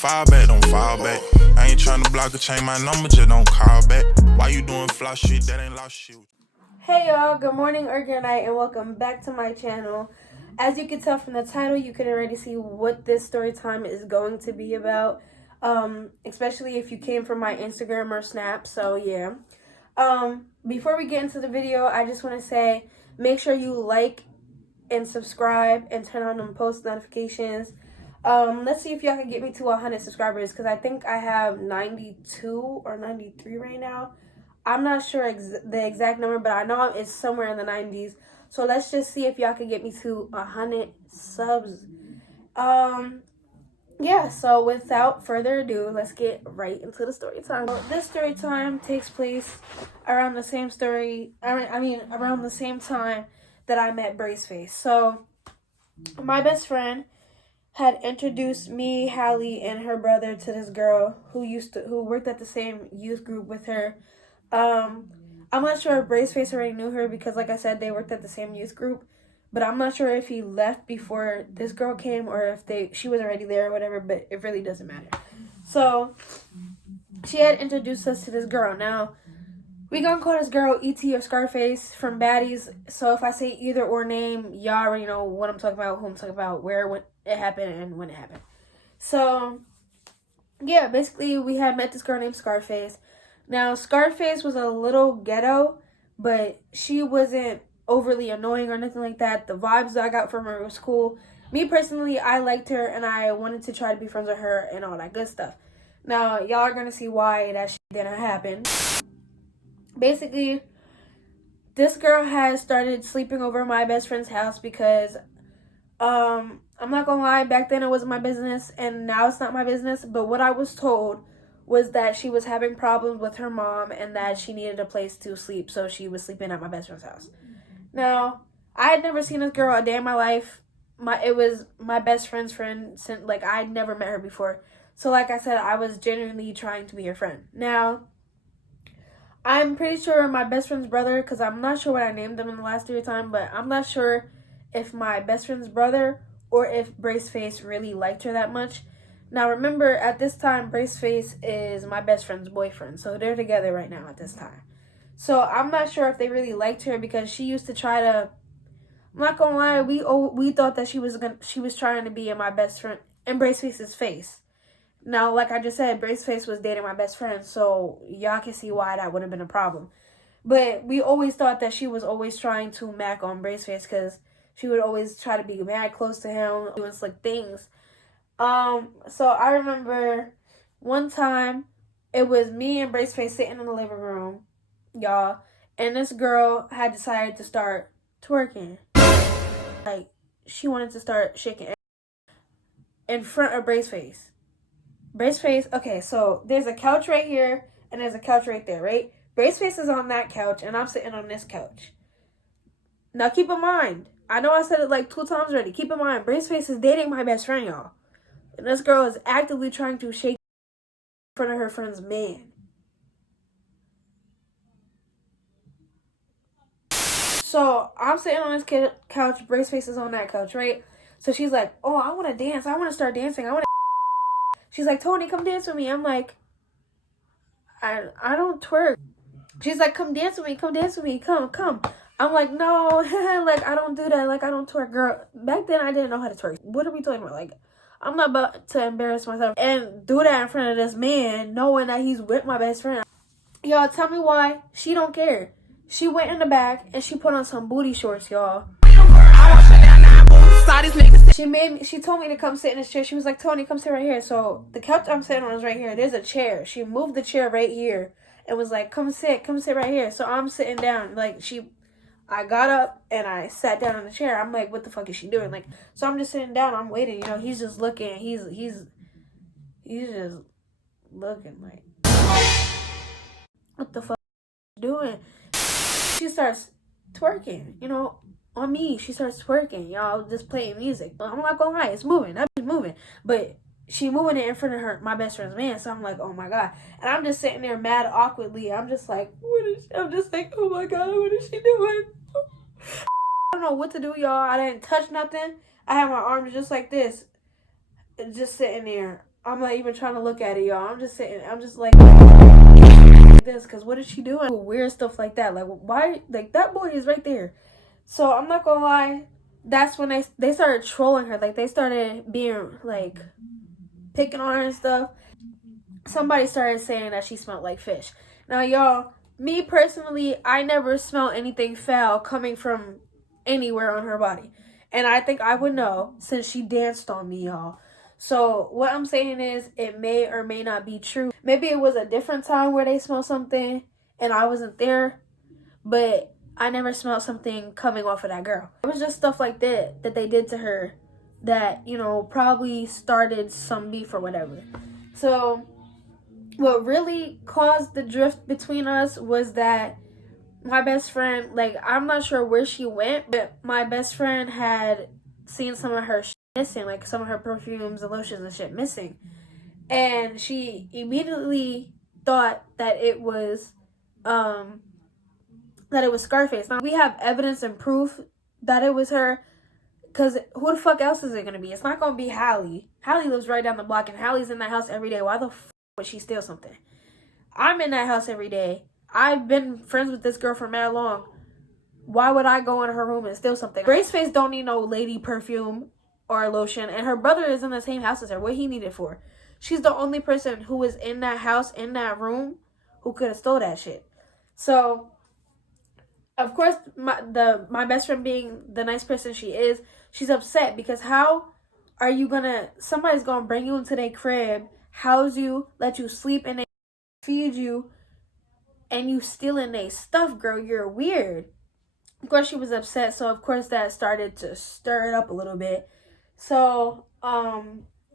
fall back, don't fall back. I ain't tryna block or change my number, just don't call back. Why you doing fly shit? That ain't lost shit. Hey y'all, good morning or good night, and welcome back to my channel. As you can tell from the title, you can already see what this story time is going to be about. Especially if you came from my Instagram or Snap, so yeah. Before we get into the video, I just want to say, make sure you like and subscribe and turn on them post notifications. Let's see if y'all can get me to 100 subscribers, because I think I have 92 or 93 right now. I'm not sure the exact number, but I know it's somewhere in the 90s. So let's just see if y'all can get me to 100 subs. Yeah, so without further ado, let's get right into the story time. So this story time takes place around the same around the same time that I met Braceface. So my best friend had introduced me, Hallie, and her brother to this girl who worked at the same youth group with her. I'm not sure if Braceface already knew her because, like I said, they worked at the same youth group. But I'm not sure if he left before this girl came or if she was already there or whatever, but it really doesn't matter. So she had introduced us to this girl. Now, we gonna call this girl E.T. or Scarface from Baddies. So if I say either or name, y'all already know what I'm talking about, who I'm talking about, where, when it happened, and when it happened. So, yeah, basically we had met this girl named Scarface. Now, Scarface was a little ghetto, but she wasn't overly annoying or nothing like that. The vibes that I got from her was cool. Me personally, I liked her and I wanted to try to be friends with her and all that good stuff. Now, y'all are gonna see why that shit didn't happen. Basically, this girl has started sleeping over my best friend's house because I'm not gonna lie, back then it wasn't my business and now it's not my business, but what I was told was that she was having problems with her mom and that she needed a place to sleep, so she was sleeping at my best friend's house. Now, I had never seen this girl a day in my life. It was my best friend's friend, like I'd never met her before. So like I said, I was genuinely trying to be her friend. Now, I'm pretty sure my best friend's brother, because I'm not sure what I named them in the last story time, but I'm not sure if my best friend's brother or if Braceface really liked her that much. Now, remember, at this time, Braceface is my best friend's boyfriend, so they're together right now at this time. So I'm not sure if they really liked her because she used to try to. I'm not gonna lie, we thought that she was trying to be in my best friend in Braceface's face. Now, like I just said, Braceface was dating my best friend, so y'all can see why that would have been a problem. But we always thought that she was always trying to mac on Braceface because she would always try to be mad close to him, doing slick things. So I remember one time it was me and Braceface sitting in the living room, y'all, and this girl had decided to start twerking. Like, she wanted to start shaking in front of Braceface. Braceface, okay, so there's a couch right here and there's a couch right there, right? Braceface is on that couch and I'm sitting on this couch. Now keep in mind, I know I said it like 2 times already. Keep in mind, Braceface is dating my best friend, y'all. And this girl is actively trying to shake in front of her friend's man. So I'm sitting on this couch, Braceface is on that couch, right? So she's like, oh, I want to dance. I want to start dancing. She's like, Tony, come dance with me. I'm like, I don't twerk. She's like, come dance with me. Come dance with me. Come. I'm like, no, like, I don't do that. Like, I don't twerk. Girl, back then I didn't know how to twerk. What are we talking about? Like, I'm not about to embarrass myself and do that in front of this man, knowing that he's with my best friend. Y'all, tell me why she don't care. She went in the back and she put on some booty shorts, y'all. She told me to come sit in this chair. She was like, Tony, come sit right here. So the couch I'm sitting on is right here. There's a chair. She moved the chair right here and was like, come sit right here. So I'm sitting down. Like, I got up and I sat down in the chair. I'm like, what the fuck is she doing? Like, so I'm just sitting down. I'm waiting. You know, he's just looking. He's just looking like, what the fuck is she doing? She starts twerking, you know, on me. She starts twerking, y'all, just playing music. But I'm not gonna lie, it's moving. That bitch moving. But she moving it in front of my best friend's man. So I'm like, oh my God. And I'm just sitting there mad awkwardly. I'm just like, I'm just like, oh my God, what is she doing? I don't know what to do, y'all. I didn't touch nothing. I had my arms just like this, just sitting there. I'm not even trying to look at it, y'all. I'm just sitting. I'm just like this, because what is she doing? Weird stuff like that. Like, why? Like, that boy is right there. So I'm not gonna lie. That's when they started trolling her. Like, they started being like picking on her and stuff. Somebody started saying that she smelled like fish. Now, y'all, me personally, I never smelled anything foul coming from anywhere on her body. And I think I would know since she danced on me, y'all. So what I'm saying is it may or may not be true. Maybe it was a different time where they smelled something and I wasn't there, but I never smelled something coming off of that girl. It was just stuff like that that they did to her that, you know, probably started some beef or whatever. So what really caused the drift between us was that my best friend, like, I'm not sure where she went, but my best friend had seen some of her shit missing, like some of her perfumes and lotions and shit missing. And she immediately thought that it was Scarface. Now, we have evidence and proof that it was her, because who the fuck else is it going to be? It's not going to be Hallie. Hallie lives right down the block, and Hallie's in that house every day. Why the fuck would she steal something? I'm in that house every day. I've been friends with this girl for mad long. Why would I go in her room and steal something? Braceface don't need no lady perfume or lotion, and her brother is in the same house as her. What he need it for? She's the only person who was in that house, in that room, who could have stole that shit. So, of course, my best friend, being the nice person she is, she's upset because how are you gonna? Somebody's gonna bring you into their crib, house you, let you sleep in, feed you, and you stealing their stuff, girl. You're weird. Of course, she was upset, so of course that started to stir it up a little bit. So,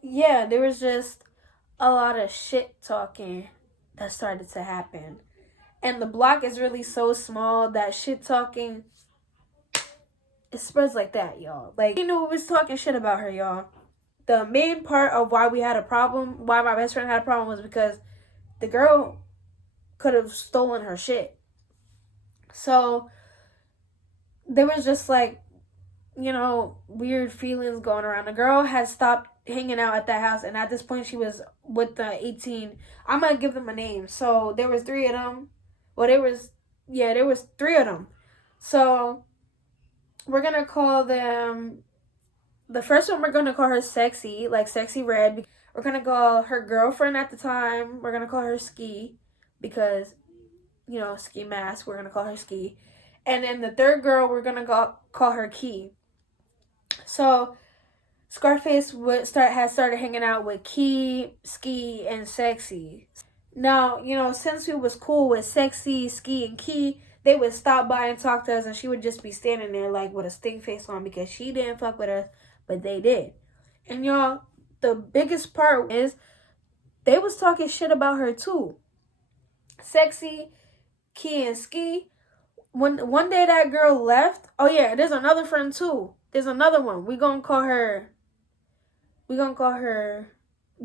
yeah, there was just a lot of shit talking that started to happen. And the block is really so small that shit talking, it spreads like that, y'all. Like, you know, we was talking shit about her, y'all. The main part of why we had a problem, why my best friend had a problem, was because the girl could have stolen her shit. So there was just like, you know, weird feelings going around. The girl had stopped hanging out at that house, and at this point she was with the 18. I'm gonna give them a name. So there was three of them. Well, there was three of them. So we're gonna call them, the first one we're gonna call her Sexy, like Sexy Red. We're gonna call her girlfriend at the time, we're gonna call her Ski, because, you know, ski mask, we're gonna call her Ski. And then the third girl, we're gonna call her Key. So Scarface had started hanging out with Key, Ski, and Sexy. Now, you know, since we was cool with Sexy, Ski, and Key, they would stop by and talk to us, and she would just be standing there like with a stink face on because she didn't fuck with us, but they did. And y'all, the biggest part is they was talking shit about her too. Sexy, Key, and Ski. One day that girl left. Oh yeah, there's another friend too. There's another one. We're gonna call her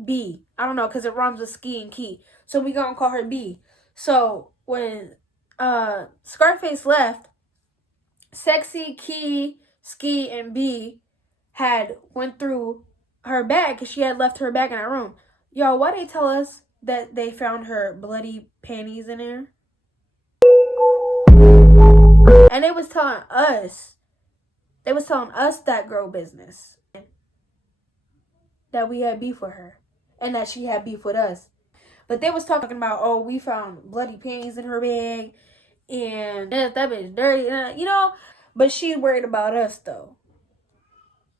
B. I don't know, because it rhymes with Ski and Key. So we're gonna call her B. So when Scarface left, Sexy, Key, Ski, and B had went through her bag because she had left her bag in her room. Y'all, why they tell us that they found her bloody panties in there? And they was telling us that girl business, that we had beef with her and that she had beef with us. But they was talking about, oh, we found bloody panties in her bag and that bitch dirty, you know. But she worried about us though.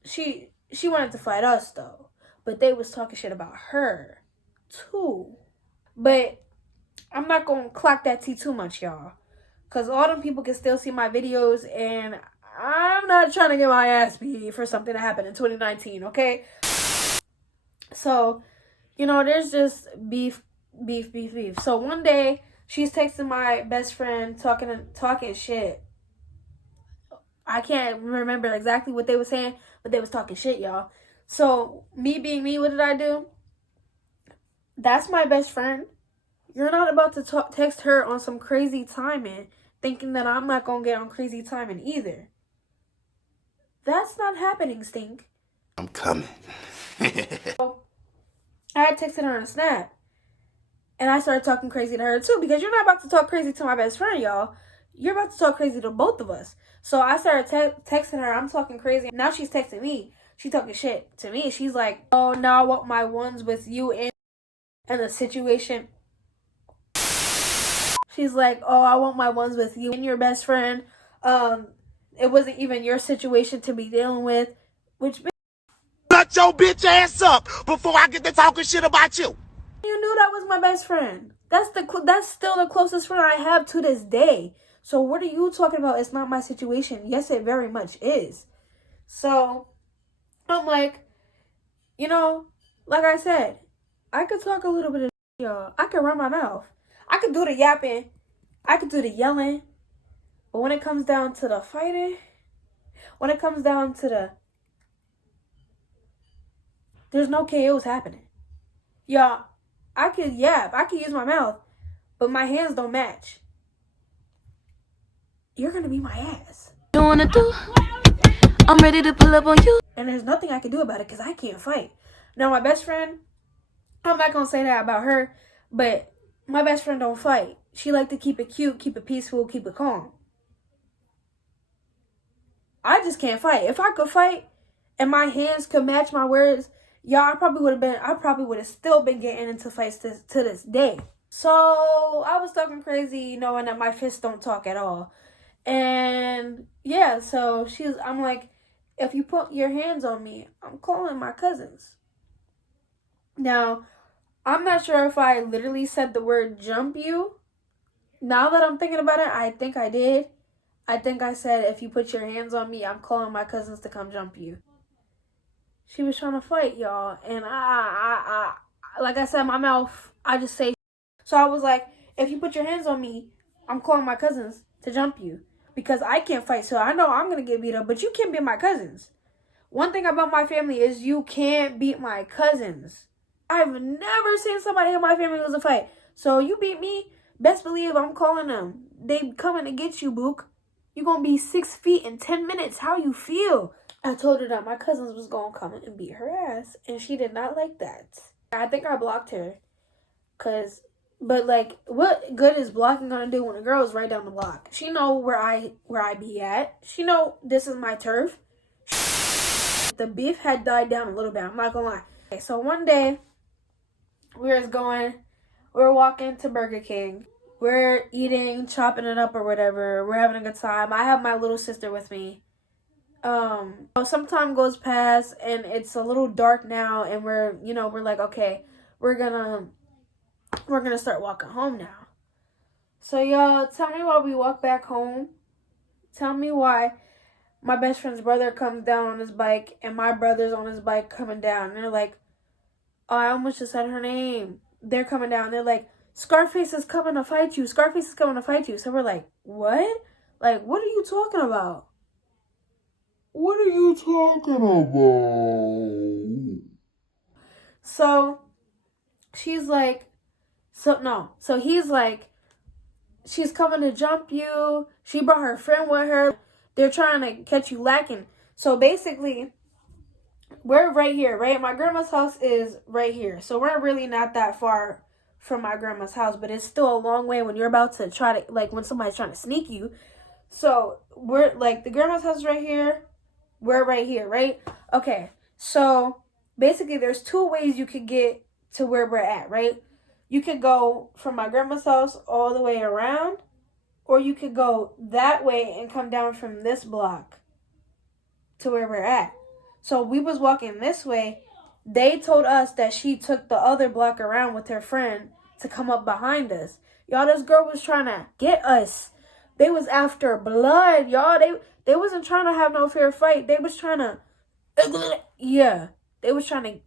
She wanted to fight us though. But they was talking shit about her too. But I'm not gonna clock that tea too much, y'all, because all them people can still see my videos, and I'm not trying to get my ass beat for something that happened in 2019, okay? So, you know, there's just beef. So one day, she's texting my best friend, talking shit. I can't remember exactly what they were saying, but they was talking shit, y'all. So, me being me, what did I do? That's my best friend. You're not about to text her on some crazy timing, thinking that I'm not going to get on crazy timing either. That's not happening, Stink. I'm coming. So, I had texted her on a snap. And I started talking crazy to her too, because you're not about to talk crazy to my best friend, y'all. You're about to talk crazy to both of us. So I started texting her. I'm talking crazy. Now she's texting me. She talking shit to me. She's like, oh, now I want my ones with you in the situation. She's like, oh, I want my ones with you and your best friend. It wasn't even your situation to be dealing with. Which, Shut your bitch ass up before I get to talking shit about you. you knew that was my best friend. That's still the closest friend I have to this day. So what are you talking about? It's not my situation. Yes, it very much is. So I'm like, you know, like I said, I could talk a little bit of y'all. I could run my mouth. I could do the yapping. I could do the yelling. But when it comes down to the fighting, when it comes down to there's no KOs happening. Y'all, I could yap. I could use my mouth. But my hands don't match. You're gonna be my ass. You wanna do? I'm ready to pull up on you. And there's nothing I can do about it because I can't fight. Now, my best friend, I'm not gonna say that about her, but my best friend don't fight. She like to keep it cute, keep it peaceful, keep it calm. I just can't fight. If I could fight and my hands could match my words, y'all, I probably would have still been getting into fights to this day. So I was talking crazy knowing that my fists don't talk at all. And yeah, so I'm like, if you put your hands on me, I'm calling my cousins. Now, I'm not sure if I literally said the word jump you. Now that I'm thinking about it, I think I did. I think I said, if you put your hands on me, I'm calling my cousins to come jump you. She was trying to fight, y'all. And I like I said, my mouth, I just say. So I was like, if you put your hands on me, I'm calling my cousins to jump you. Because I can't fight, so I know I'm going to get beat up. But you can't beat my cousins. One thing about my family is you can't beat my cousins. I've never seen somebody in my family lose a fight. So you beat me, best believe I'm calling them. They coming to get you, Book. You gonna be 6 feet in 10 minutes. How you feel? I told her that my cousins was gonna come and beat her ass, and she did not like that. I think I blocked her. But like, what good is blocking gonna do when a girl is right down the block? She know where I be at. She know this is my turf. The beef had died down a little bit. I'm not gonna lie. Okay, so one day, we were walking to Burger King. We're eating, chopping it up or whatever. We're having a good time. I have my little sister with me. Some time goes past and it's a little dark now, and we're like, okay, we're gonna start walking home now. So y'all, tell me why we walk back home. Tell me why my best friend's brother comes down on his bike and my brother's on his bike coming down. And they're like, oh, I almost just said her name. They're coming down. They're like, Scarface is coming to fight you. Scarface is coming to fight you. So we're like, what? Like, what are you talking about? What are you talking about? So he's like, she's coming to jump you. She brought her friend with her. They're trying to catch you lacking. So basically, we're right here, right? My grandma's house is right here. So we're really not that far from my grandma's house, but it's still a long way when you're about to try to, like, when somebody's trying to sneak you. So we're like, the grandma's house is right here. We're right here, right? Okay. So basically there's two ways you could get to where we're at, right? You could go from my grandma's house all the way around, or you could go that way and come down from this block to where we're at. So we was walking this way. They told us that she took the other block around with her friend to come up behind us. Y'all, this girl was trying to get us. They was after blood, y'all. They wasn't trying to have no fair fight. They was trying to, yeah. They was trying to,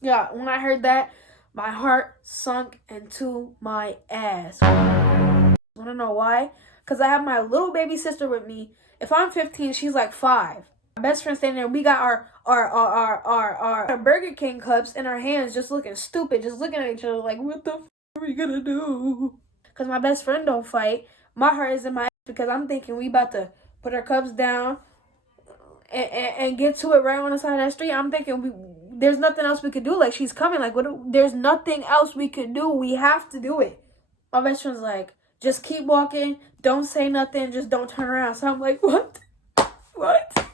yeah. When I heard that, my heart sunk into my ass. Wanna know why? Because I have my little baby sister with me. If I'm 15, she's like 5. My best friend standing there. We got our Burger King cups in our hands, just looking stupid, just looking at each other like, what the f are we gonna do? Because my best friend don't fight. My heart is in my ass because I'm thinking we about to put our cups down and get to it right on the side of that street. I'm thinking there's nothing else we could do. Like, she's coming. Like, there's nothing else we could do. We have to do it. My best friend's like, just keep walking. Don't say nothing. Just don't turn around. So I'm like, what? What?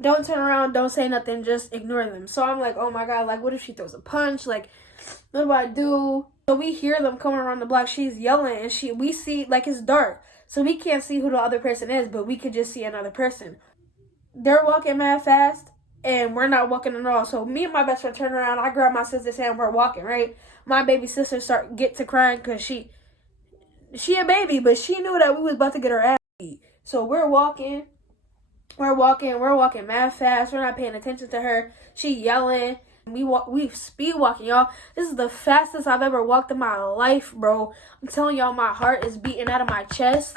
Don't turn around. Don't say nothing. Just ignore them. So I'm like, oh my God. Like, what if she throws a punch? Like, what do I do? So we hear them coming around the block. She's yelling, and we see, like, it's dark. So we can't see who the other person is, but we could just see another person. They're walking mad fast, and we're not walking at all. So me and my best friend turn around. I grab my sister's hand. We're walking, right? My baby sister get to crying because she a baby, but she knew that we was about to get her ass beat. So we're walking mad fast. We're not paying attention to her. She yelling. We speed walking, y'all. This is the fastest I've ever walked in my life, bro. I'm telling y'all, my heart is beating out of my chest.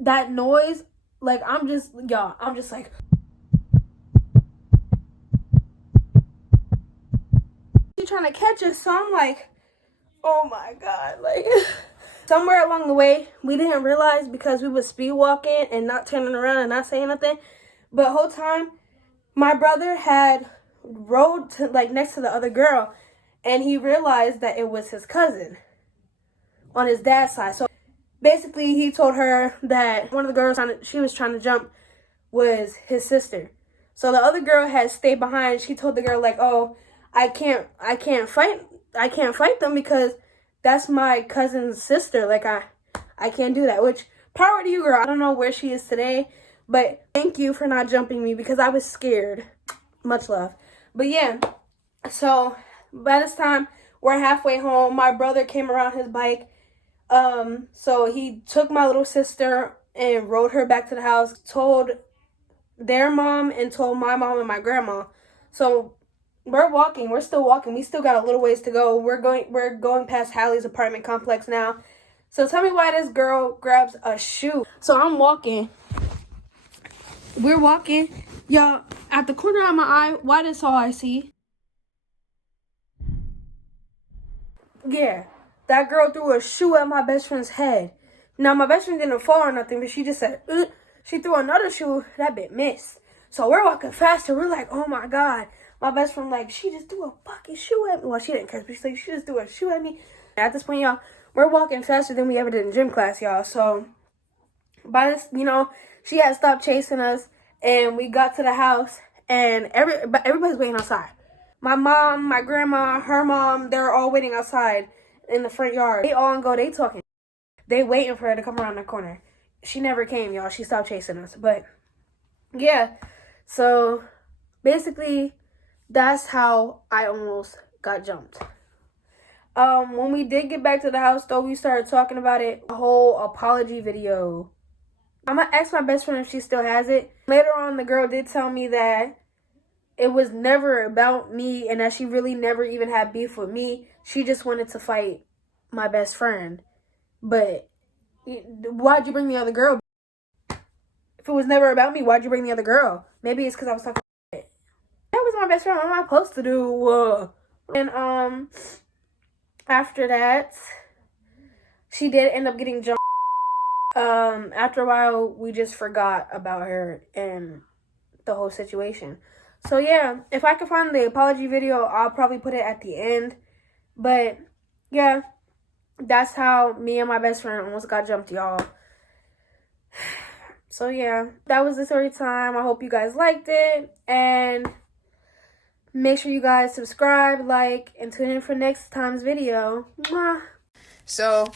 That noise, like, I'm just like, she's trying to catch us. So I'm like, oh my God, like, somewhere along the way, we didn't realize because we was speed walking and not turning around and not saying nothing. But the whole time, my brother had rode to, like, next to the other girl, and he realized that it was his cousin on his dad's side. So basically, he told her that one of the girls she was trying to jump was his sister. So the other girl had stayed behind. She told the girl, like, oh, I can't fight them because that's my cousin's sister. Like, I can't do that. Which, power to you, girl. I don't know where she is today, but thank you for not jumping me because I was scared. Much love. But yeah, so by this time, we're halfway home. My brother came around his bike. So he took my little sister and rode her back to the house, told their mom and told my mom and my grandma. So we're walking. We're still walking. We still got a little ways to go. We're going past Hallie's apartment complex now. So tell me why this girl grabs a shoe. So I'm walking. We're walking. Y'all, at the corner of my eye, why that's all I see? Yeah, that girl threw a shoe at my best friend's head. Now, my best friend didn't fall or nothing, but she just said, ugh. She threw another shoe. That bit missed. So we're walking faster. We're like, oh my God. My best friend, like, she just threw a fucking shoe at me. Well, she didn't curse, but she's like, she just threw a shoe at me. At this point, y'all, we're walking faster than we ever did in gym class, y'all. So by this, she had stopped chasing us. And we got to the house, and everybody's waiting outside. My mom, my grandma, her mom, they're all waiting outside in the front yard. They all go, they talking. They waiting for her to come around the corner. She never came, y'all. She stopped chasing us. But, yeah. So, basically, that's how I almost got jumped. When we did get back to the house, though, we started talking about it. A whole apology video. I'm going to ask my best friend if she still has it. Later on, the girl did tell me that it was never about me and that she really never even had beef with me. She just wanted to fight my best friend. But why'd you bring the other girl? If it was never about me, why'd you bring the other girl? Maybe it's because I was talking about it. That was my best friend. What am I supposed to do? And after that, she did end up getting jumped. After a while, we just forgot about her and the whole situation. So yeah, if I can find the apology video, I'll probably put it at the end. But yeah, that's how me and my best friend almost got jumped, y'all. So yeah, that was the story time. I hope you guys liked it, and make sure you guys subscribe, like, and tune in for next time's video. Mwah. So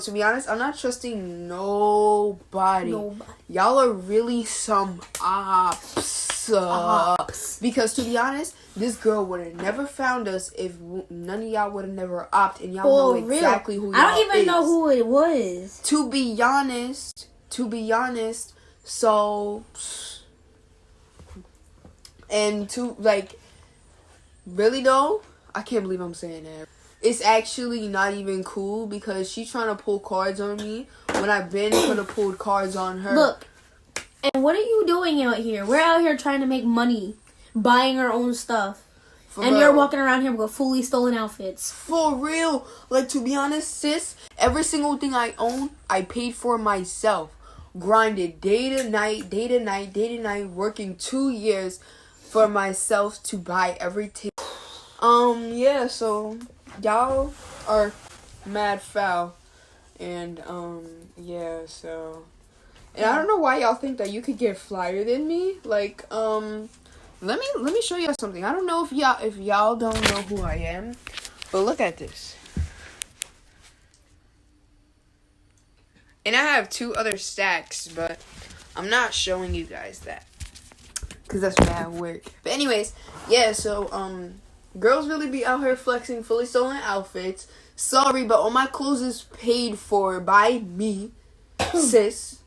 to be honest, I'm not trusting nobody. Y'all are really some ops. Because to be honest, this girl would have never found us if none of y'all would have never opted, and y'all know exactly who y'all is. I don't even know who it was. To be honest, so, and to, like, really though, I can't believe I'm saying that. It's actually not even cool because she's trying to pull cards on me when I've been could have pulled cards on her. Look, and what are you doing out here? We're out here trying to make money, buying our own stuff. And you're walking around here with fully stolen outfits. For real. Like, to be honest, sis, every single thing I own, I paid for myself. grinded day to night, working 2 years for myself to buy everything. Yeah, so y'all are mad foul. And, yeah, so. And I don't know why y'all think that you could get flyer than me. Like, let me show y'all something. I don't know if y'all don't know who I am, but look at this. And I have 2 other stacks, but I'm not showing you guys that, cause that's bad work. But anyways, yeah. So girls really be out here flexing fully stolen outfits. Sorry, but all my clothes is paid for by me, sis.